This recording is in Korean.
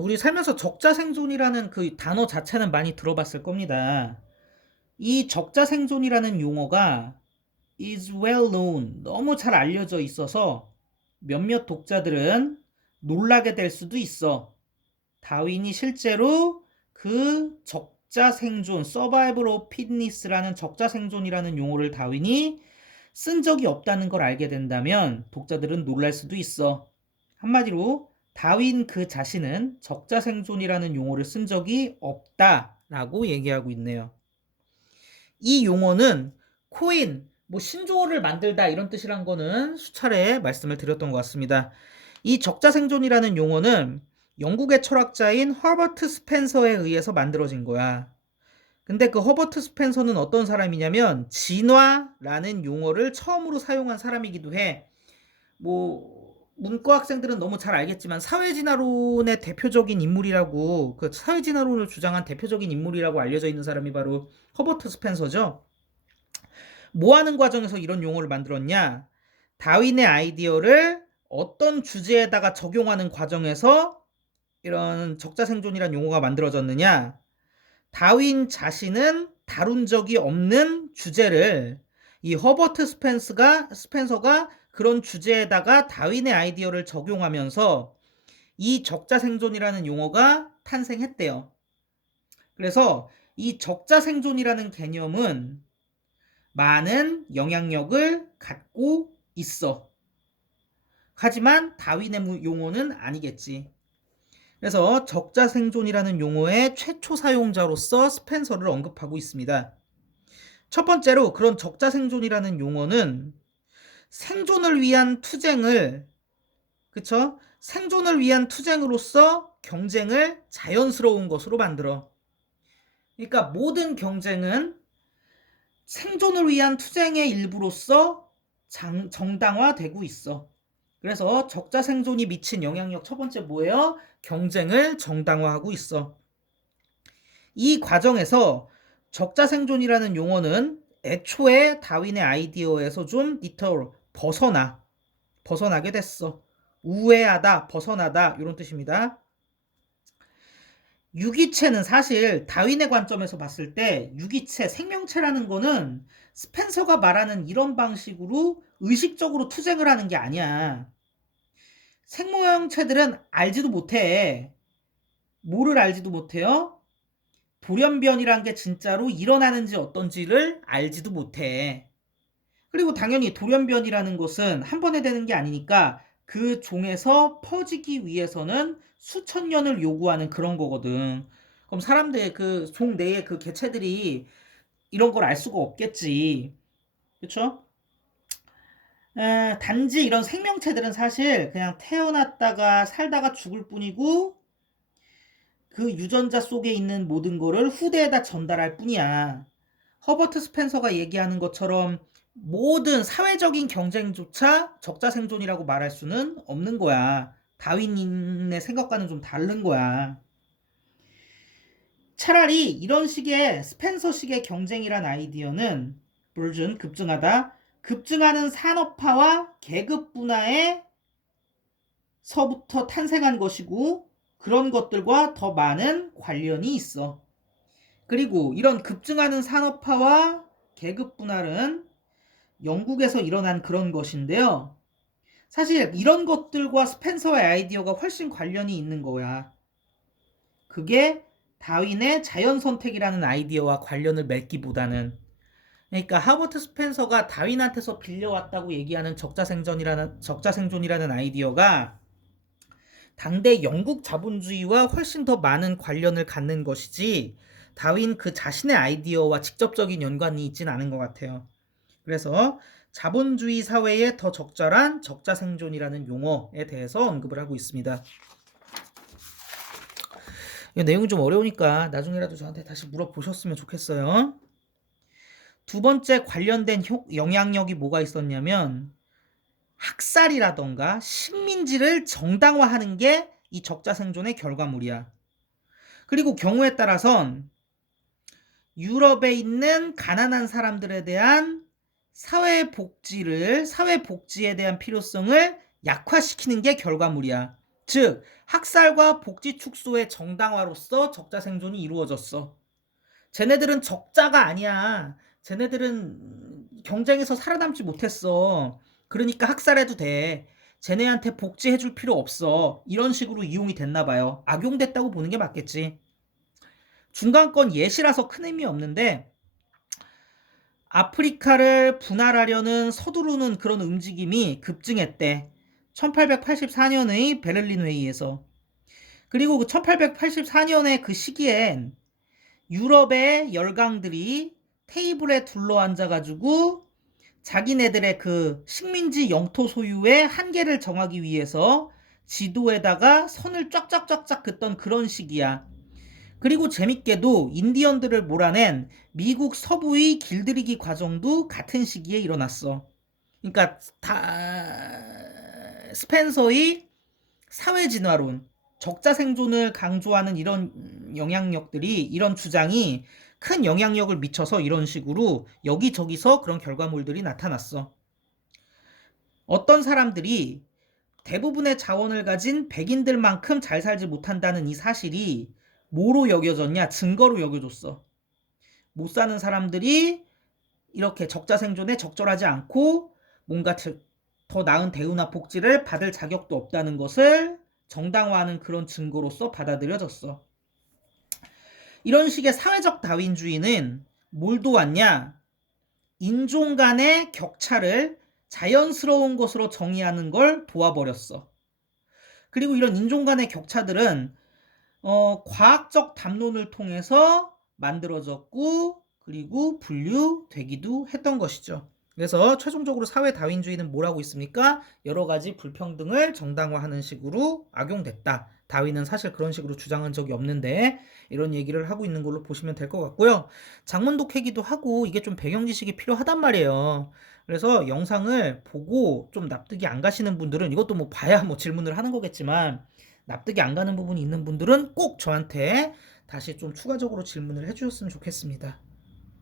우리 살면서 적자생존이라는 그 단어 자체는 많이 들어봤을 겁니다. 이 적자생존이라는 용어가 is well known, 너무 잘 알려져 있어서 몇몇 독자들은 놀라게 될 수도 있어. 다윈이 실제로 그 적자생존, survival of fitness라는 적자생존이라는 용어를 다윈이 쓴 적이 없다는 걸 알게 된다면 독자들은 놀랄 수도 있어. 한마디로 다윈 그 자신은 적자생존이라는 용어를 쓴 적이 없다라고 얘기하고 있네요. 이 용어는 코인, 신조어를 만들다 이런 뜻이란 거는 수차례 말씀을 드렸던 것 같습니다. 이 적자생존이라는 용어는 영국의 철학자인 허버트 스펜서에 의해서 만들어진 거야. 근데 그 허버트 스펜서는 어떤 사람이냐면 진화라는 용어를 처음으로 사용한 사람이기도 해. 문과 학생들은 너무 잘 알겠지만 사회진화론의 대표적인 인물이라고, 그 사회진화론을 주장한 대표적인 인물이라고 알려져 있는 사람이 바로 허버트 스펜서죠. 뭐 하는 과정에서 이런 용어를 만들었냐? 다윈의 아이디어를 어떤 주제에다가 적용하는 과정에서 이런 적자생존이란 용어가 만들어졌느냐? 다윈 자신은 다룬 적이 없는 주제를 이 허버트 스펜서가 그런 주제에다가 다윈의 아이디어를 적용하면서 이 적자생존이라는 용어가 탄생했대요. 그래서 이 적자생존이라는 개념은 많은 영향력을 갖고 있어. 하지만 다윈의 용어는 아니겠지. 그래서 적자생존이라는 용어의 최초 사용자로서 스펜서를 언급하고 있습니다. 첫 번째로 그런 적자생존이라는 용어는 생존을 위한 투쟁을, 그쵸? 생존을 위한 투쟁으로서 경쟁을 자연스러운 것으로 만들어. 그러니까 모든 경쟁은 생존을 위한 투쟁의 일부로서 정당화되고 있어. 그래서 적자생존이 미친 영향력 첫 번째 뭐예요? 경쟁을 정당화하고 있어. 이 과정에서 적자생존이라는 용어는 애초에 다윈의 아이디어에서 좀 벗어나게 됐어. 우회하다, 벗어나다 이런 뜻입니다. 유기체는 사실 다윈의 관점에서 봤을 때 유기체, 생명체라는 거는 스펜서가 말하는 이런 방식으로 의식적으로 투쟁을 하는 게 아니야. 생명체들은 알지도 못해. 뭐를 알지도 못해요? 돌연변이란 게 진짜로 일어나는지 어떤지를 알지도 못해. 그리고 당연히 돌연변이라는 것은 한 번에 되는 게 아니니까 그 종에서 퍼지기 위해서는 수천 년을 요구하는 그런 거거든. 그럼 사람들 그 종 내의 그 개체들이 이런 걸 알 수가 없겠지. 그쵸? 단지 이런 생명체들은 사실 그냥 태어났다가 살다가 죽을 뿐이고 그 유전자 속에 있는 모든 거를 후대에다 전달할 뿐이야. 허버트 스펜서가 얘기하는 것처럼 모든 사회적인 경쟁조차 적자생존이라고 말할 수는 없는 거야. 다윈의 생각과는 좀 다른 거야. 차라리 이런 식의 스펜서식의 경쟁이란 아이디어는 급증하는 산업화와 계급 분화에서부터 탄생한 것이고 그런 것들과 더 많은 관련이 있어. 그리고 이런 급증하는 산업화와 계급 분할은 영국에서 일어난 그런 것인데요. 사실 이런 것들과 스펜서의 아이디어가 훨씬 관련이 있는 거야. 그게 다윈의 자연선택이라는 아이디어와 관련을 맺기보다는, 그러니까 하버트 스펜서가 다윈한테서 빌려왔다고 얘기하는 적자생존이라는 아이디어가 당대 영국 자본주의와 훨씬 더 많은 관련을 갖는 것이지 다윈 그 자신의 아이디어와 직접적인 연관이 있진 않은 것 같아요. 그래서 자본주의 사회에 더 적절한 적자생존이라는 용어에 대해서 언급을 하고 있습니다. 이 내용이 좀 어려우니까 나중에라도 저한테 다시 물어보셨으면 좋겠어요. 두 번째 관련된 영향력이 뭐가 있었냐면 학살이라던가 식민지를 정당화하는 게 이 적자생존의 결과물이야. 그리고 경우에 따라선 유럽에 있는 가난한 사람들에 대한 사회복지에 대한 필요성을 약화시키는 게 결과물이야. 즉 학살과 복지 축소의 정당화로서 적자 생존이 이루어졌어. 쟤네들은 적자가 아니야. 쟤네들은 경쟁에서 살아남지 못했어. 그러니까 학살해도 돼. 쟤네한테 복지해줄 필요 없어. 이런 식으로 이용이 됐나 봐요. 악용됐다고 보는 게 맞겠지. 중간권 예시라서 큰 의미 없는데 아프리카를 분할하려는 서두르는 그런 움직임이 급증했대. 1884년의 베를린 회의에서. 그리고 그 1884년의 그 시기엔 유럽의 열강들이 테이블에 둘러앉아가지고 자기네들의 그 식민지 영토 소유의 한계를 정하기 위해서 지도에다가 선을 쫙쫙쫙쫙 긋던 그런 시기야. 그리고 재밌게도 인디언들을 몰아낸 미국 서부의 길들이기 과정도 같은 시기에 일어났어. 그러니까 스펜서의 사회진화론, 적자 생존을 강조하는 이런 영향력들이, 이런 주장이 큰 영향력을 미쳐서 이런 식으로 여기저기서 그런 결과물들이 나타났어. 어떤 사람들이 대부분의 자원을 가진 백인들만큼 잘 살지 못한다는 이 사실이 뭐로 여겨졌냐? 증거로 여겨졌어. 못 사는 사람들이 이렇게 적자 생존에 적절하지 않고 뭔가 더 나은 대우나 복지를 받을 자격도 없다는 것을 정당화하는 그런 증거로서 받아들여졌어. 이런 식의 사회적 다윈주의는 뭘 도왔냐? 인종 간의 격차를 자연스러운 것으로 정의하는 걸 도와버렸어. 그리고 이런 인종 간의 격차들은 과학적 담론을 통해서 만들어졌고 그리고 분류되기도 했던 것이죠. 그래서 최종적으로 사회 다윈주의는 뭘 하고 있습니까? 여러 가지 불평등을 정당화하는 식으로 악용됐다. 다윈은 사실 그런 식으로 주장한 적이 없는데 이런 얘기를 하고 있는 걸로 보시면 될 것 같고요. 장문 독해기도 하고 이게 좀 배경 지식이 필요하단 말이에요. 그래서 영상을 보고 좀 납득이 안 가시는 분들은 이것도 뭐 봐야 뭐 질문을 하는 거겠지만 납득이 안 가는 부분이 있는 분들은 꼭 저한테 다시 좀 추가적으로 질문을 해주셨으면 좋겠습니다.